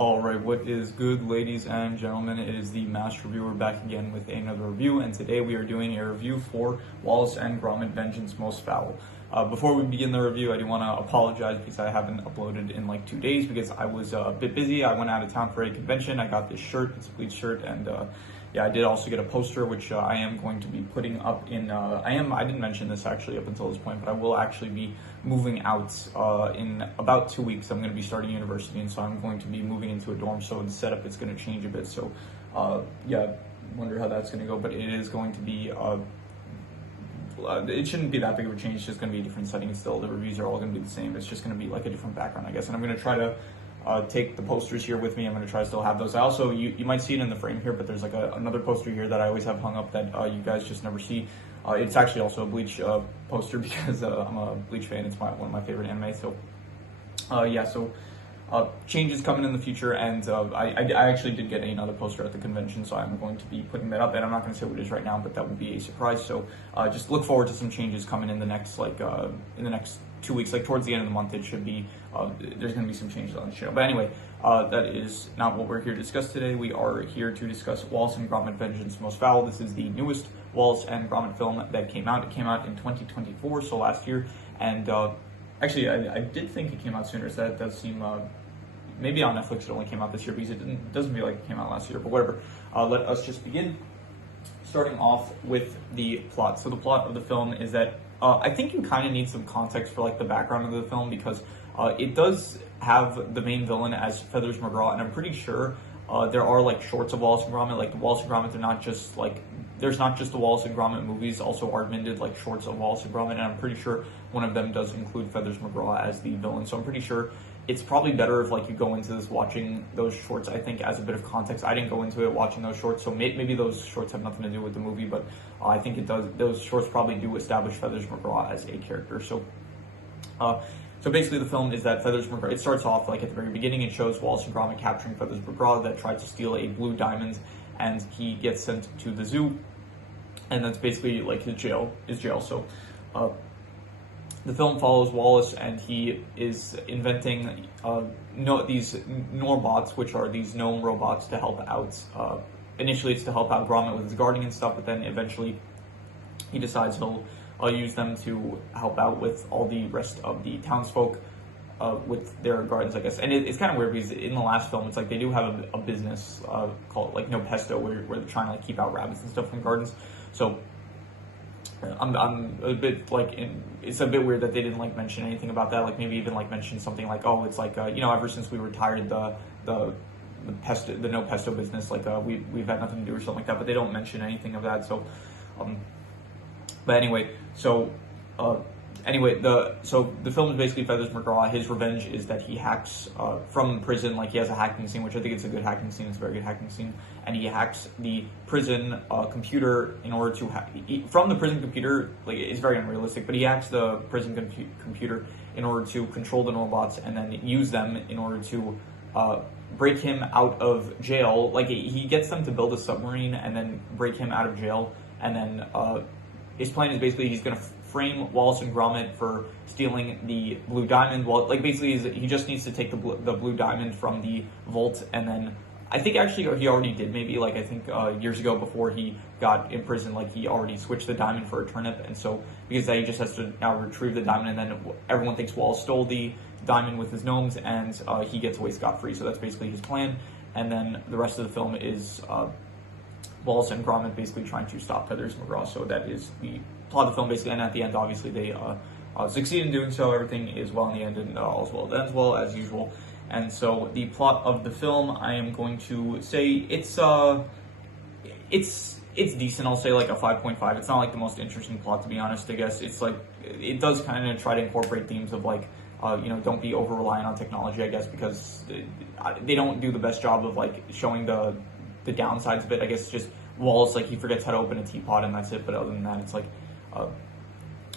Alright, what is good, ladies and gentlemen? It is the Master Reviewer back again with another review, and today we are doing a review for Wallace and Gromit: Vengeance Most Fowl. Before we begin the review, I do want to apologize because I haven't uploaded in like 2 days because I was a bit busy. I went out of town for a convention. I got this shirt, it's a bleach shirt, and yeah, I did also get a poster, which I am going to be putting up in, I didn't mention this actually up until this point, but I will actually be moving out in about 2 weeks. I'm going to be starting university, and so I'm going to be moving into a dorm, so the setup is going to change a bit. So yeah, wonder how that's going to go, but it is going to be, it shouldn't be that big of a change. It's just going to be a different setting still. The reviews are all going to be the same. It's just going to be like a different background, I guess, and I'm going to try to take the posters here with me. I'm going to try to still have those. I also, you might see it in the frame here, but there's like another poster here that I always have hung up that you guys just never see. It's actually also a Bleach poster because I'm a Bleach fan. It's one of my favorite anime. So yeah, so changes coming in the future, and I actually did get another poster at the convention, so I'm going to be putting that up, and I'm not going to say what it is right now, but that will be a surprise. So just look forward to some changes coming in the next in the next 2 weeks, like towards the end of the month. It should be there's going to be some changes on the channel. But anyway, that is not what we're here to discuss today. We are here to discuss Wallace and Gromit: Vengeance Most Fowl. This is the newest Wallace and Gromit film that came out. It came out in 2024, so last year, and actually I did think it came out sooner, so that does seem maybe on Netflix it only came out this year, because it doesn't feel like it came out last year, but whatever. Let us just begin, starting off with the plot. So the plot of the film is that I think you kind of need some context for like the background of the film, because it does have the main villain as Feathers McGraw, and I'm pretty sure there are like shorts of Wallace and Gromit. Like the Wallace and Gromit, they're not just like, there's not just the Wallace and Gromit movies. Also Aardman did like shorts of Wallace and Gromit, and I'm pretty sure one of them does include Feathers McGraw as the villain. So I'm pretty sure it's probably better if like you go into this watching those shorts, I think, as a bit of context. I didn't go into it watching those shorts, so maybe those shorts have nothing to do with the movie, but I think it does. Those shorts probably do establish Feathers McGraw as a character. So so basically the film is that Feathers McGraw, it starts off like at the very beginning. It shows Wallace and Gromit capturing Feathers McGraw that tried to steal a blue diamond, and he gets sent to the zoo, and that's basically like his jail. So the film follows Wallace, and he is inventing these Norbots, which are these gnome robots, to help out. Initially, it's to help out Gromit with his gardening and stuff, but then eventually he decides he'll use them to help out with all the rest of the townsfolk with their gardens, I guess. And it's kind of weird because in the last film, it's like they do have a business called like No Pesto, where they're trying to like keep out rabbits and stuff in gardens. So I'm a bit like, it's a bit weird that they didn't like mention anything about that. Like maybe even like mention something like, oh, it's like ever since we retired the No Pesto business, like we've had nothing to do or something like that. But they don't mention anything of that. So but anyway, so the film is basically Feathers McGraw. His revenge is that he hacks from prison. Like he has a hacking scene, which I think it's a good hacking scene. It's a very good hacking scene, and he hacks the prison computer in order to from the prison computer. Like it's very unrealistic, but he hacks the prison computer in order to control the Norbots and then use them in order to break him out of jail. Like he gets them to build a submarine and then break him out of jail, and then his plan is basically he's going to frame Wallace and Gromit for stealing the blue diamond. Well, like basically he just needs to take the blue diamond from the vault, and then I think actually he already did, maybe like I think years ago before he got in prison, like he already switched the diamond for a turnip, and so because that he just has to now retrieve the diamond, and then everyone thinks Wallace stole the diamond with his gnomes, and he gets away scot-free. So that's basically his plan, and then the rest of the film is Wallace and Gromit basically trying to stop Feathers McGraw. So that is the plot of the film basically, and at the end obviously they succeed in doing so. Everything is well in the end, and all's well that ends well, as usual. And so the plot of the film, I am going to say it's decent. I'll say like a 5.5. It's not like the most interesting plot, to be honest. I guess it's like it does kind of try to incorporate themes of like don't be over reliant on technology, I guess, because they don't do the best job of like showing the downsides of it. I guess it's just Wallace, like he forgets how to open a teapot and that's it, but other than that it's like I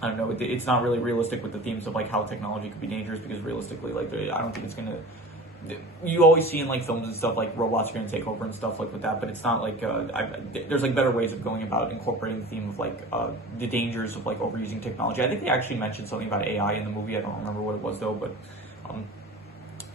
don't know, it's not really realistic with the themes of like how technology could be dangerous, because realistically, like I don't think it's gonna, you always see in like films and stuff like robots are gonna take over and stuff like with that, but it's not like there's like better ways of going about incorporating the theme of like the dangers of like overusing technology. I think they actually mentioned something about AI in the movie. I don't remember what it was though, but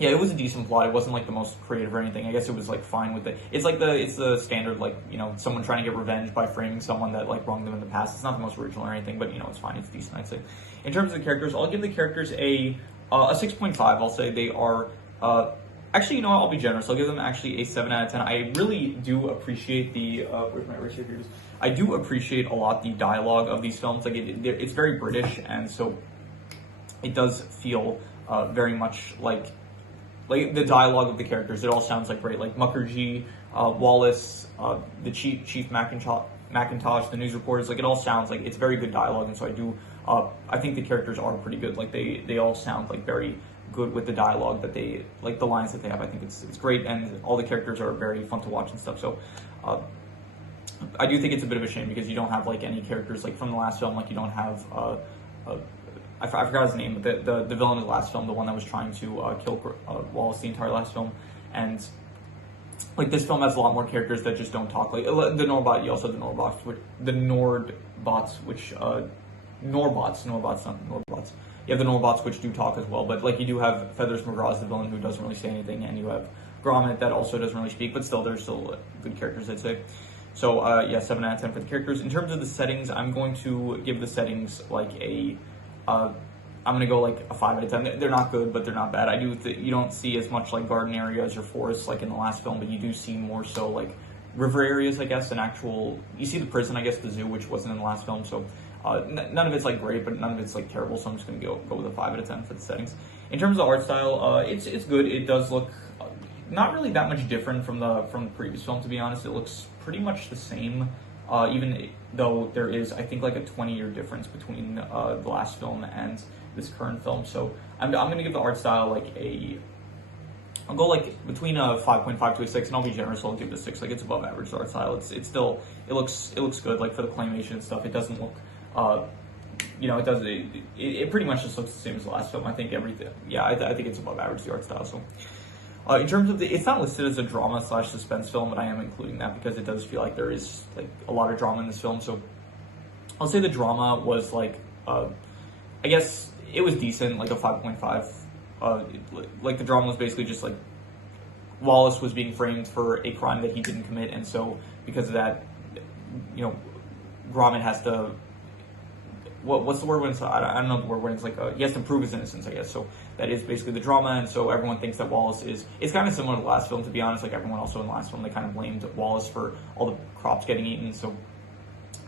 Yeah, it was a decent plot. It wasn't like the most creative or anything. I guess it was like fine with it. It's the standard, like, you know, someone trying to get revenge by framing someone that like wronged them in the past. It's not the most original or anything, but you know, it's fine. It's decent, I'd say. In terms of the characters, I'll give the characters a 6.5. I'll say they are actually, you know what, I'll be generous. I'll give them actually a 7 out of 10. I really do appreciate the where's my eraser? Here it is. I do appreciate a lot the dialogue of these films. Like it's very British, and so it does feel very much like the dialogue of the characters. It all sounds like great. Like Mukherjee, Wallace, the Chief Macintosh, the news reporters. Like it all sounds like it's very good dialogue, and so I do. I think the characters are pretty good. Like they all sound like very good with the dialogue that they like, the lines that they have. I think it's great, and all the characters are very fun to watch and stuff. So I do think it's a bit of a shame because you don't have like any characters like from the last film. Like you don't have I forgot his name, but the villain of the last film, the one that was trying to kill Wallace the entire last film, and like this film has a lot more characters that just don't talk. Like the Norbot, you also have the Norbots, which Norbots, not Norbots. You have the Norbots, which do talk as well, but like you do have Feathers McGraw as the villain who doesn't really say anything, and you have Gromit that also doesn't really speak, but still, they're still good characters, I'd say. So yeah, 7 out of 10 for the characters. In terms of the settings, I'm going to give the settings like a I'm gonna go like a 5 out of 10. They're not good, but they're not bad. I do. You don't see as much like garden areas or forests like in the last film, but you do see more so like river areas, I guess, and actual. You see the prison, I guess, the zoo, which wasn't in the last film. So none of it's like great, but none of it's like terrible. So I'm just gonna go with a 5 out of 10 for the settings. In terms of art style, it's good. It does look not really that much different from the previous film, to be honest. It looks pretty much the same. Even though there is, I think, like a 20-year difference between the last film and this current film. So I'm going to give the art style like I'll go like between a 5.5 to a 6, and I'll be generous, I'll give it a 6. Like it's above average art style. It's still, it looks good, like for the claymation and stuff. It doesn't look, you know, it pretty much just looks the same as the last film. I think everything, yeah, I think it's above average, the art style. So in terms of it's not listed as a drama / suspense film, but I am including that because it does feel like there is like a lot of drama in this film. So I'll say the drama was like, I guess it was decent, like a 5.5. Like the drama was basically just like Wallace was being framed for a crime that he didn't commit, and so because of that, you know, Gromit has to. What's the word when it's, I don't know the word when it's like, he has to prove his innocence, I guess. So that is basically the drama, and so everyone thinks that Wallace it's kind of similar to the last film, to be honest. Like everyone also in the last film, they kind of blamed Wallace for all the crops getting eaten. So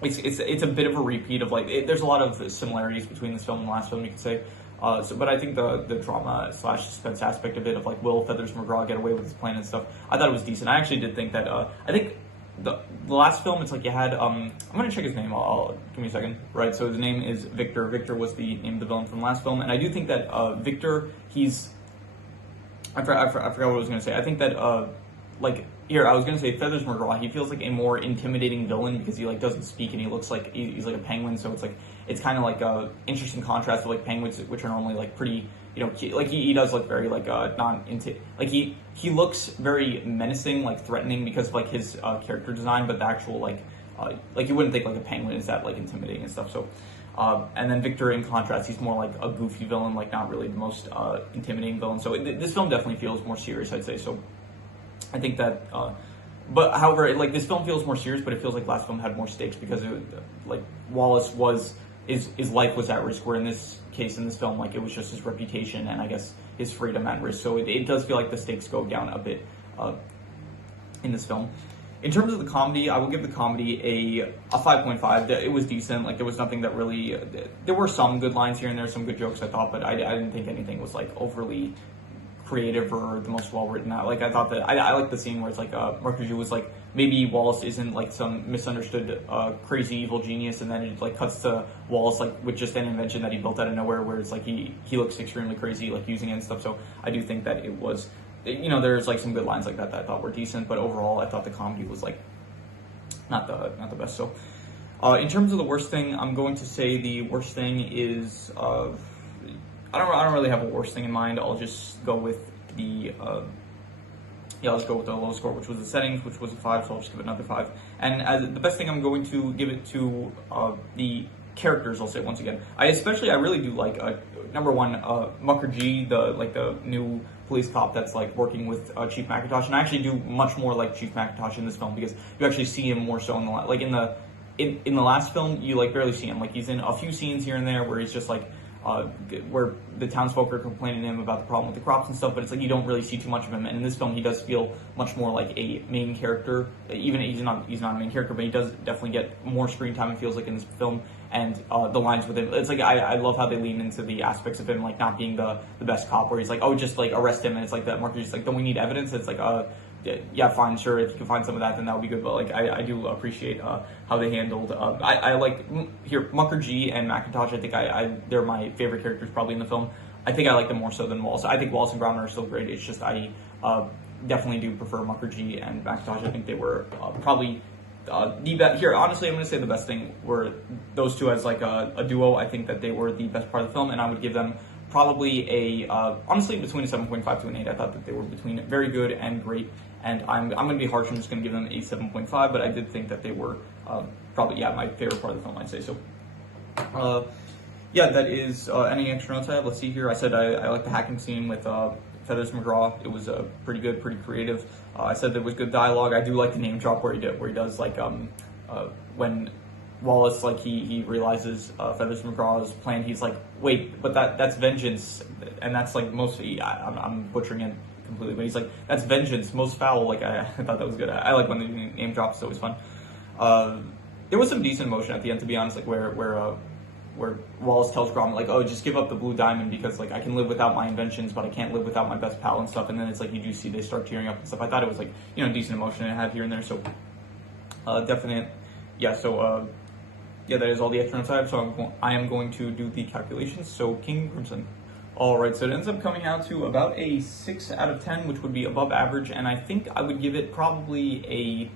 it's a bit of a repeat of like, there's a lot of similarities between this film and the last film, you could say. But I think the drama / suspense aspect of it, of like, will Feathers McGraw get away with his plan and stuff, I thought it was decent. I actually did think that, I think the last film, it's like you had, I'm going to check his name, I'll give me a second, right? So his name is Victor. Victor was the name of the villain from the last film, and I do think that Victor, I forgot what I was going to say. I think that, like, here, I was going to say Feathers McGraw, he feels like a more intimidating villain because he, like, doesn't speak and he looks like, he's like a penguin, so it's like, it's kind of like a interesting contrast with, like, penguins, which are normally, like, pretty, you know, like, he does look very, like, like, he looks very menacing, like, threatening because of, like, his character design, but the actual, like, you wouldn't think, like, a penguin is that, like, intimidating and stuff, so, and then Victor, in contrast, he's more like a goofy villain, like, not really the most intimidating villain, so this film definitely feels more serious, I'd say, so I think that, but however, like, this film feels more serious, but it feels like last film had more stakes because, like, Wallace his life was at risk, where in this case, in this film, like, it was just his reputation and I guess his freedom at risk, so it does feel like the stakes go down a bit in this film. In terms of the comedy, I will give the comedy a 5.5. It was decent, like, there was nothing that really, there were some good lines here and there, some good jokes, I thought, but I didn't think anything was, like, overly creative or the most well written out. Like, I thought that I like the scene where it's like Mukherjee was like, maybe Wallace isn't like some misunderstood crazy evil genius, and then it like cuts to Wallace like with just an invention that he built out of nowhere, where it's like he looks extremely crazy like using it and stuff. So I do think that it was, you know, there's like some good lines like that I thought were decent, but overall I thought the comedy was like not the best. So in terms of the worst thing, I'm going to say the worst thing is I don't really have a worst thing in mind. I'll just go with the let's go with the low score, which was the settings, which was a 5. So I'll just give it another 5. And as the best thing, I'm going to give it to the characters. I'll say once again, I really do like number one, Mukherjee, the new police cop that's like working with Chief Macintosh, and I actually do much more like Chief Macintosh in this film because you actually see him more so in the like in the last film you like barely see him. Like he's in a few scenes here and there where he's just like where the townsfolk are complaining to him about the problem with the crops and stuff, but it's like you don't really see too much of him. And in this film, he does feel much more like a main character. Even he's not a main character, but he does definitely get more screen time. It feels like in this film, and the lines with him. It's like I love how they lean into the aspects of him like not being the best cop, where he's like, oh, just like arrest him, and it's like that Mark is just like, don't we need evidence? It's like yeah, fine, sure. If you can find some of that, then that would be good. But like, I do appreciate how they handled. I like here Mucker G and Macintosh. I think they're my favorite characters probably in the film. I think I like them more so than Wallace. I think Wallace and Gromit are still great. It's just I definitely do prefer Mucker G and Macintosh. I think they were probably the best. Here, honestly, I'm going to say the best thing were those two as like a duo. I think that they were the best part of the film, and I would give them probably a honestly between a 7.5 to an 8. I thought that they were between very good and great, and I'm going to be harsh. I'm just going to give them a 7.5, but I did think that they were probably my favorite part of the film. I'd say so. Yeah, that is any extra notes I have. Let's see here. I said I like the hacking scene with Feathers McGraw. It was pretty good, pretty creative. I said there was good dialogue. I do like the name drop where he does like when Wallace, like he realizes Feathers McGraw's plan. He's like, wait, but that's vengeance, and that's like mostly I'm butchering it completely, but he's like, that's vengeance, most foul. Like I thought that was good. I like when the name drops. It's always fun. There was some decent emotion at the end, to be honest, like where Wallace tells Gromit like, oh, just give up the blue diamond because like I can live without my inventions, but I can't live without my best pal and stuff. And then it's like you do see they start tearing up and stuff. I thought it was like decent emotion it had here and there. So definite, yeah. So yeah, that is all the extra notes I have. So I am going to do the calculations. So King Crimson. All right, so it ends up coming out to about a 6 out of 10, which would be above average, and I think I would give it probably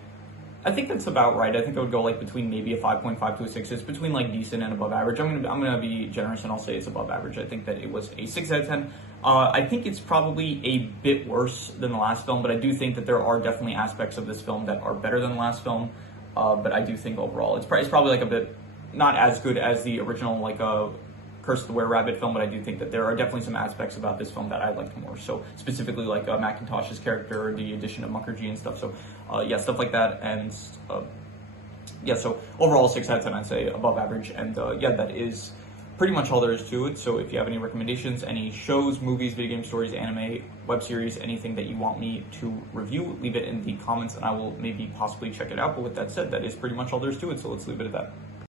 I think that's about right. I think I would go like between maybe a 5.5 to a 6. It's between like decent and above average. I'm gonna be generous and I'll say it's above average. I think that it was a 6 out of 10. I think it's probably a bit worse than the last film, but I do think that there are definitely aspects of this film that are better than the last film. But I do think overall it's probably like a bit not as good as the original like Curse of the Were-Rabbit film, but I do think that there are definitely some aspects about this film that I liked more. So specifically like Macintosh's character, the addition of Mucker G and stuff. So yeah, stuff like that. And yeah, so overall 6 out of 10, I'd say above average. And yeah, that is pretty much all there is to it. So if you have any recommendations, any shows, movies, video game stories, anime, web series, anything that you want me to review, leave it in the comments and I will maybe possibly check it out. But with that said, that is pretty much all there is to it. So let's leave it at that.